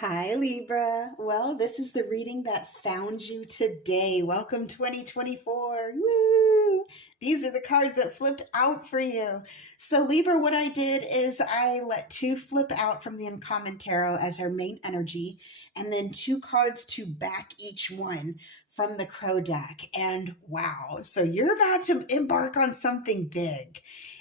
Hi, Libra. Well, this is the reading that found you today. Welcome 2024. Woo! These are the cards that flipped out for you. So, Libra, what I did is I let two flip out from the Uncommon Tarot as our main energy, and then two cards to back each one from the Crow deck. And wow, so you're about to embark on something big.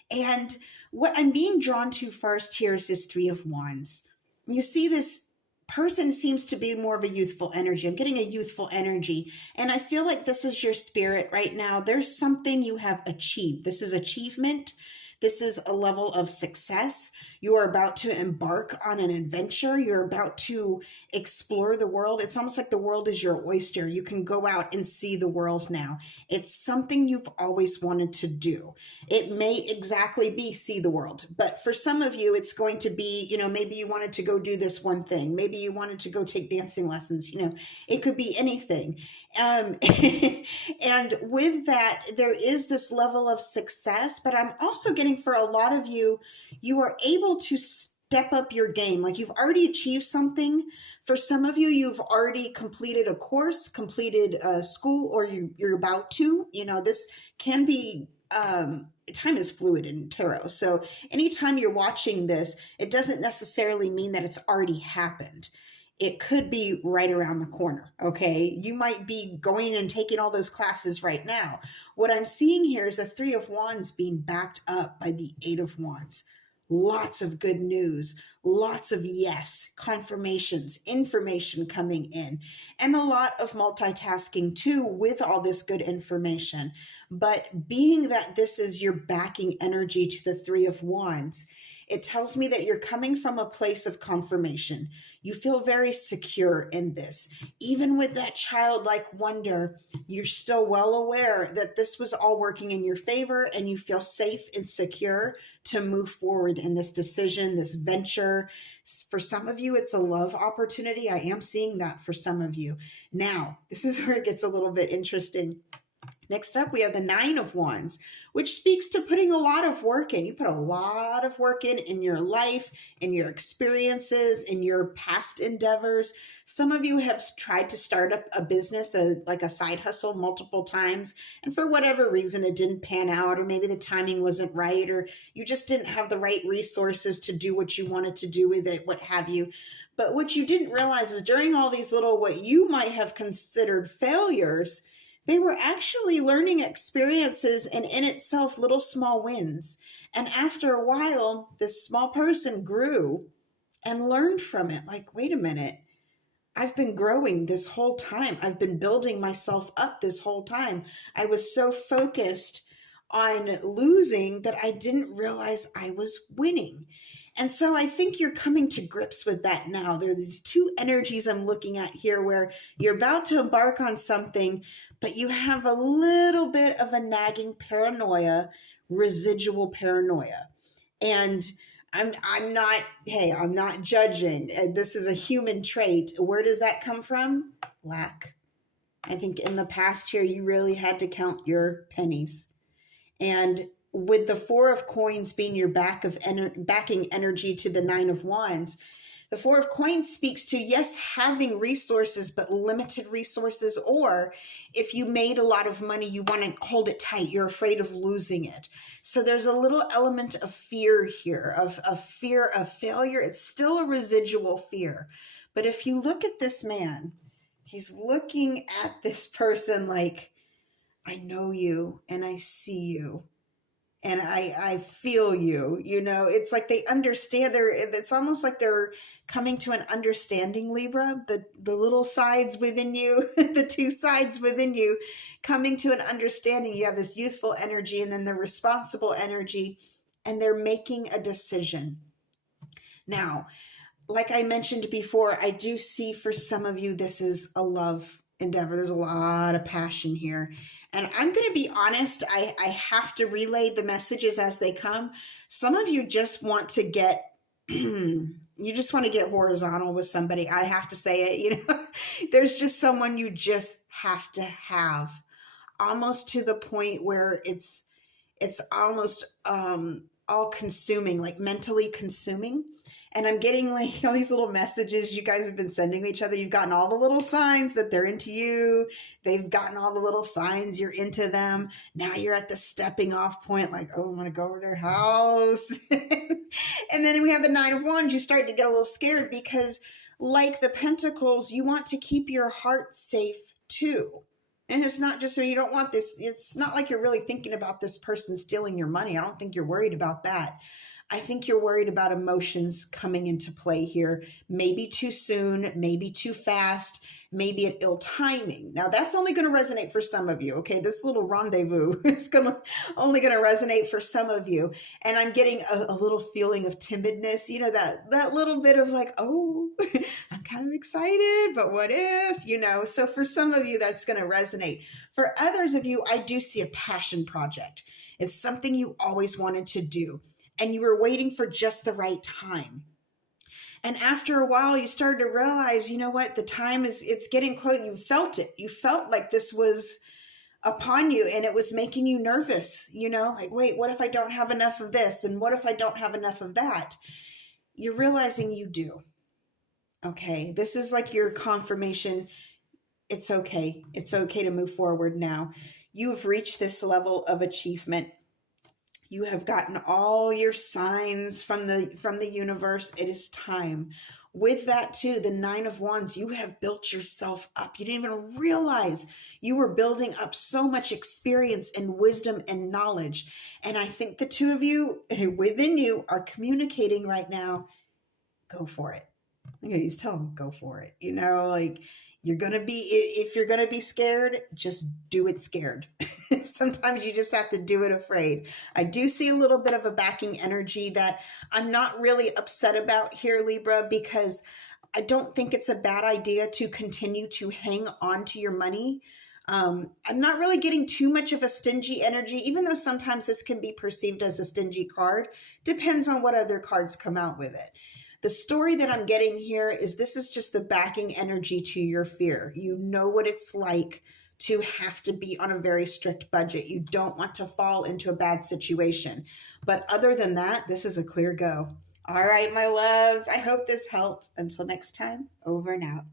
And what I'm being drawn to first here is this Three of Wands. You see this person seems to be more of a youthful energy. I'm getting a youthful energy. And I feel like this is your spirit right now. There's something you have achieved. This is achievement. This is a level of success. You are about to embark on an adventure. You're about to explore the world. It's almost like the world is your oyster. You can go out and see the world now. It's something you've always wanted to do. It may exactly be see the world, but for some of you, it's going to be, maybe you wanted to go do this one thing. Maybe you wanted to go take dancing lessons. It could be anything. And with that, there is this level of success, but I'm also getting for a lot of you, you are able to step up your game. Like you've already achieved something. For some of you, you've already completed a course, completed a school, or you're about to. This can be, time is fluid in tarot. So anytime you're watching this, it doesn't necessarily mean that it's already happened. It could be right around the corner, okay? You might be going and taking all those classes right now. What I'm seeing here is the Three of Wands being backed up by the Eight of Wands. Lots of good news, lots of yes, confirmations, information coming in, and a lot of multitasking too with all this good information. But being that this is your backing energy to the Three of Wands, it tells me that you're coming from a place of confirmation. You feel very secure in this. Even with that childlike wonder, you're still well aware that this was all working in your favor and you feel safe and secure to move forward in this decision, this venture. For some of you, it's a love opportunity. I am seeing that for some of you. Now, this is where it gets a little bit interesting. Next up, we have the Nine of Wands, which speaks to putting a lot of work in. You put a lot of work in your life, in your experiences, in your past endeavors. Some of you have tried to start up a business, like a side hustle multiple times, and for whatever reason, it didn't pan out, or maybe the timing wasn't right, or you just didn't have the right resources to do what you wanted to do with it, what have you. But what you didn't realize is during all these little, what you might have considered failures, they were actually learning experiences and in itself little small wins. And after a while, this small person grew and learned from it. Like, wait a minute, I've been growing this whole time. I've been building myself up this whole time. I was so focused on losing that I didn't realize I was winning. And so I think you're coming to grips with that now. There are these two energies I'm looking at here where you're about to embark on something, but you have a little bit of a nagging paranoia, residual paranoia. And I'm not judging. This is a human trait. Where does that come from? Lack. I think in the past here, you really had to count your pennies. And with the Four of Coins being your backing energy to the Nine of Wands, the Four of Coins speaks to, yes, having resources, but limited resources. Or if you made a lot of money, you want to hold it tight. You're afraid of losing it. So there's a little element of fear here, of fear of failure. It's still a residual fear. But if you look at this man, he's looking at this person like, I know you and I see you. And I feel you, it's like they understand. It's almost like they're coming to an understanding, Libra, the little sides within you, the two sides within you coming to an understanding. You have this youthful energy and then the responsible energy, and they're making a decision. Now, like I mentioned before, I do see for some of you, this is a love endeavor. There's a lot of passion here. And I'm going to be honest, I have to relay the messages as they come. Some of you just want to get, you just want to get horizontal with somebody. I have to say it, there's just someone you just have to have, almost to the point where it's almost all consuming, like mentally consuming. And I'm getting like all these little messages you guys have been sending to each other. You've gotten all the little signs that they're into you. They've gotten all the little signs you're into them. Now you're at the stepping off point, like, oh, I'm going to go over their house. And then we have the Nine of Wands. You start to get a little scared because, like the Pentacles, you want to keep your heart safe too. And it's not just so you don't want this. It's not like you're really thinking about this person stealing your money. I don't think you're worried about that. I think you're worried about emotions coming into play here. Maybe too soon, maybe too fast, maybe at ill timing. Now that's only going to resonate for some of you. Okay, this little rendezvous is only going to resonate for some of you. And I'm getting a little feeling of timidness. You know, that little bit of like, oh, I'm kind of excited, but what if? You know, so for some of you that's going to resonate. For others of you, I do see a passion project. It's something you always wanted to do, and you were waiting for just the right time. And after a while, you started to realize, you know what, the time it's getting close. You felt it. You felt like this was upon you, and it was making you nervous, you know, like, wait, what if I don't have enough of this? And what if I don't have enough of that? You're realizing you do. Okay, this is like your confirmation. It's okay. It's okay to move forward now. You have reached this level of achievement. You have gotten all your signs from the universe. It is time. With that too, the Nine of Wands, you have built yourself up. You didn't even realize you were building up so much experience and wisdom and knowledge. And I think the two of you within you are communicating right now. Go for it. Okay, he's telling them, go for it. You know, like, if you're going to be scared, just do it scared. Sometimes you just have to do it afraid. I do see a little bit of a backing energy that I'm not really upset about here, Libra, because I don't think it's a bad idea to continue to hang on to your money. I'm not really getting too much of a stingy energy, even though sometimes this can be perceived as a stingy card. Depends on what other cards come out with it. The story that I'm getting here is this is just the backing energy to your fear. You know what it's like to have to be on a very strict budget. You don't want to fall into a bad situation. But other than that, this is a clear go. All right, my loves, I hope this helped. Until next time, over and out.